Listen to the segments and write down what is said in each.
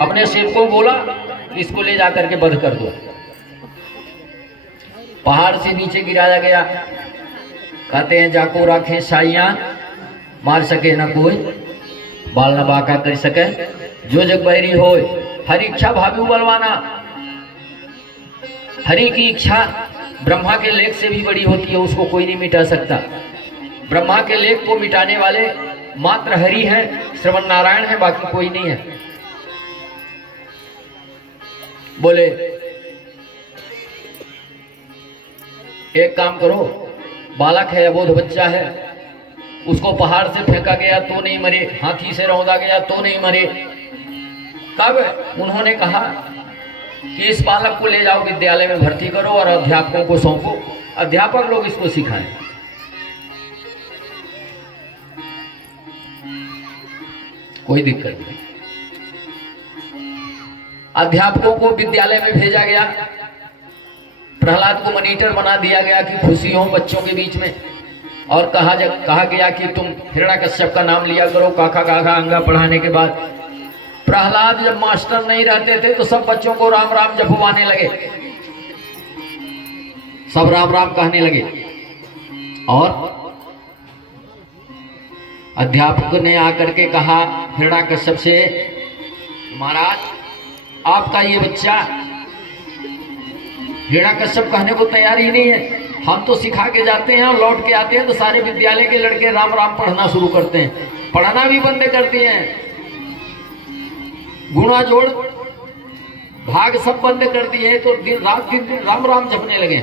अपने सेवकों को बोला इसको ले जाकर के वध कर दो। पहाड़ से नीचे गिराया गया। कहते हैं जाको राखे साइया, मार सके न कोई, बाल न बाका कर सके, जो जग बैरी हो। हरि इच्छा भावी बलवाना। हरि की इच्छा ब्रह्मा के लेख से भी बड़ी होती है, उसको कोई नहीं मिटा सकता। ब्रह्मा के लेख को मिटाने वाले मात्र हरि हैं, श्रवण नारायण है, बाकी कोई नहीं है। बोले एक काम करो, बालक है, अबोध बच्चा है, उसको पहाड़ से फेंका गया तो नहीं मरे, हाथी से रौंदा गया तो नहीं मरे। तब उन्होंने कहा कि इस बालक को ले जाओ विद्यालय में भर्ती करो और अध्यापकों को सौंपो, अध्यापक लोग इसको सिखाएं। कोई दिक्कत नहीं। अध्यापकों को विद्यालय में भेजा गया। प्रहलाद को मॉनिटर बना दिया गया कि खुशी हो बच्चों के बीच में, और कहा गया कि तुम हिरण्यकश्यप का नाम लिया करो काका काका अंगा पढ़ाने के बाद। प्रहलाद जब मास्टर नहीं रहते थे तो सब बच्चों को राम राम जपवाने लगे, सब राम राम कहने लगे। और अध्यापक ने आकर के कहा हिरण्यकश्यप से, महाराज आपका ये बच्चा, हिरण्यकश्यप कहने को तैयार ही नहीं है। हम तो सिखा के जाते हैं और लौट के आते हैं तो सारे विद्यालय के लड़के राम राम पढ़ना शुरू करते हैं, पढ़ना भी बंद कर दिए हैं, गुणा जोड़ भाग सब बंद कर दिए, तो दिन राम राम जपने लगे।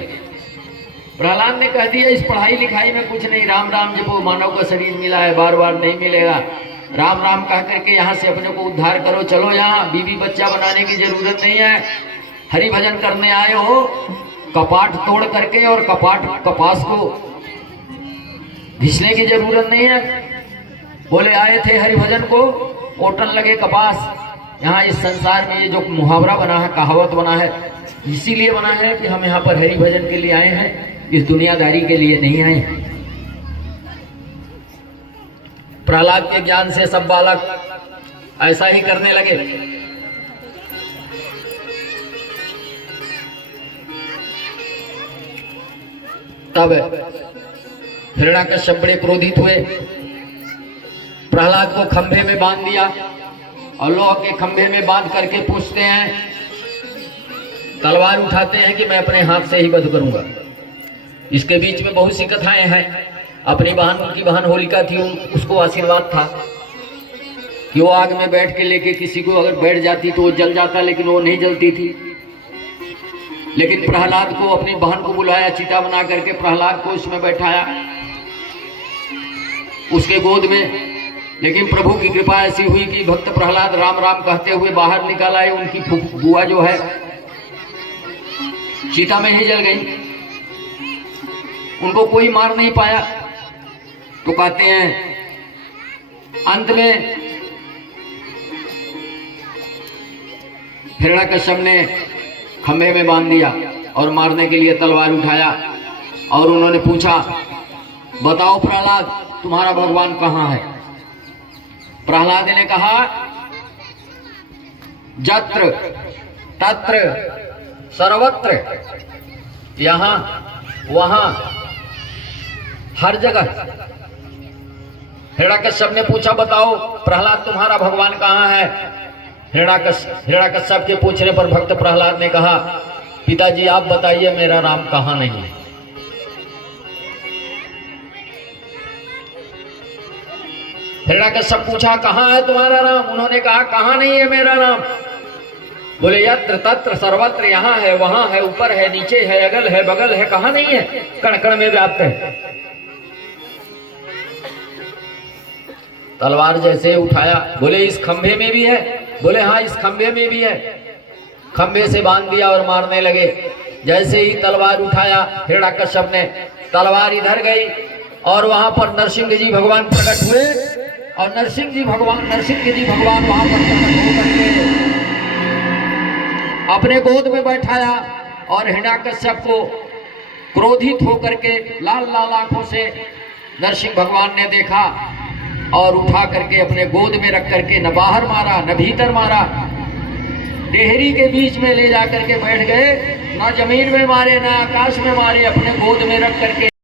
प्रहलाद ने कह दिया इस पढ़ाई लिखाई में कुछ नहीं, राम राम जपो, मानव का शरीर मिला है, बार बार नहीं मिलेगा। राम राम कह करके यहाँ से अपने को उद्धार करो, चलो यहाँ बीवी बच्चा बनाने की जरूरत नहीं है, हरि भजन करने आए हो, कपाट तोड़ करके और कपास को घिसने की जरूरत नहीं है। बोले आए थे हरि भजन को, कोटन लगे कपास। यहाँ इस संसार में ये जो मुहावरा बना है, कहावत बना है, इसीलिए बना है कि हम यहाँ पर हरि भजन के लिए आए हैं, इस दुनियादारी के लिए नहीं आए हैं। प्रहलाद के ज्ञान से सब बालक ऐसा ही करने लगे। तब हिरण्यकश्यप बड़े क्रोधित हुए, प्रहलाद को खंभे में बांध दिया और लोह के खंभे में बांध करके पूछते हैं, तलवार उठाते हैं कि मैं अपने हाथ से ही वध करूंगा। इसके बीच में बहुत सी कथाएं हैं। अपनी बहन, उनकी बहन होलिका थी, उसको आशीर्वाद था कि वो आग में बैठ के लेके किसी को अगर बैठ जाती तो वो जल जाता, लेकिन वो नहीं जलती थी। लेकिन प्रहलाद को अपनी बहन को बुलाया, चिता बना करके प्रहलाद को उसमें बैठाया उसके गोद में। लेकिन प्रभु की कृपा ऐसी हुई कि भक्त प्रहलाद राम राम कहते हुए बाहर निकल आए। उनकी बुआ जो है चिता में ही जल गई, उनको कोई मार नहीं पाया। तो कहते हैं अंत में हिरण्यकश्यप ने खंभे में बांध दिया और मारने के लिए तलवार उठाया और उन्होंने पूछा, बताओ प्रहलाद तुम्हारा भगवान कहाँ है? प्रहलाद ने कहा, जत्र तत्र सर्वत्र, यहाँ वहां हर जगह। हिरण्यकश्यप ने पूछा, बताओ प्रहलाद तुम्हारा भगवान कहाँ है? हिरण्यकश्यप के पूछने पर भक्त प्रहलाद ने कहा, पिताजी आप बताइए मेरा राम कहाँ नहीं है। हिरण्यकश्यप पूछा, कहाँ है तुम्हारा राम? उन्होंने कहा, कहाँ नहीं है मेरा राम। बोले यत्र तत्र सर्वत्र, यहाँ है वहां है, ऊपर है नीचे है, अगल है बगल है, कहाँ नहीं है? कण कण में व्याप्त है। तलवार जैसे उठाया, बोले इस खंभे में भी है? बोले हाँ इस खंभे में भी है। खंभे से बांध दिया और मारने लगे। जैसे ही तलवार उठाया हिरण्यकश्यप ने, तलवार इधर गई और वहां पर नरसिंह जी भगवान प्रकट हुए और नरसिंह जी भगवान वहां पर प्रकट होकर के अपने गोद में बैठाया और हिरण्यकश्यप को क्रोधित होकर के लाल लाल आंखों से नरसिंह भगवान ने देखा और उठा करके अपने गोद में रख करके न बाहर मारा न भीतर मारा, डेहरी के बीच में ले जा करके बैठ गए, ना जमीन में मारे ना आकाश में मारे, अपने गोद में रख करके